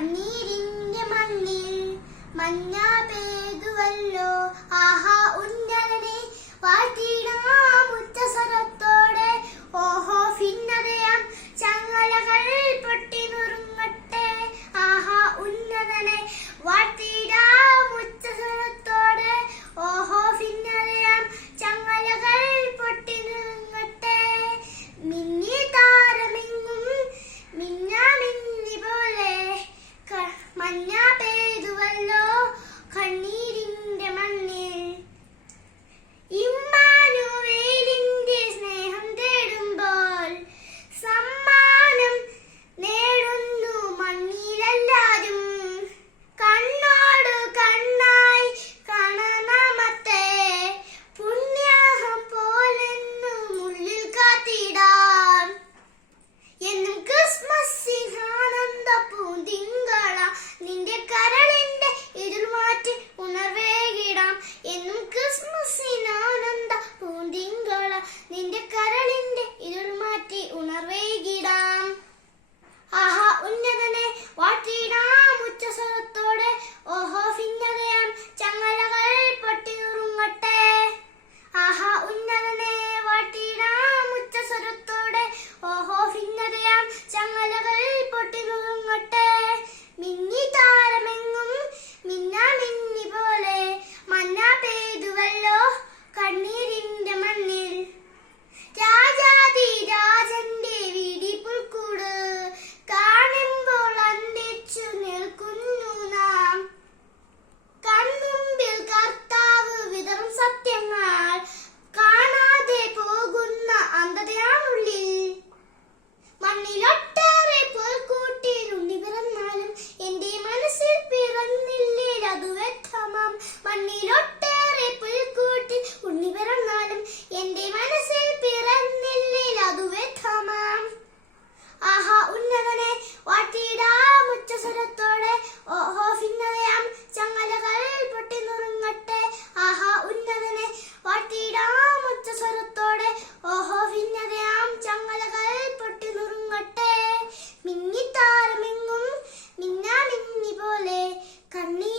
കണ്ണീരിന്റെ മണ്ണിൽ മഞ്ഞ പേതുവല്ലോ. ആഹാ carnívoros.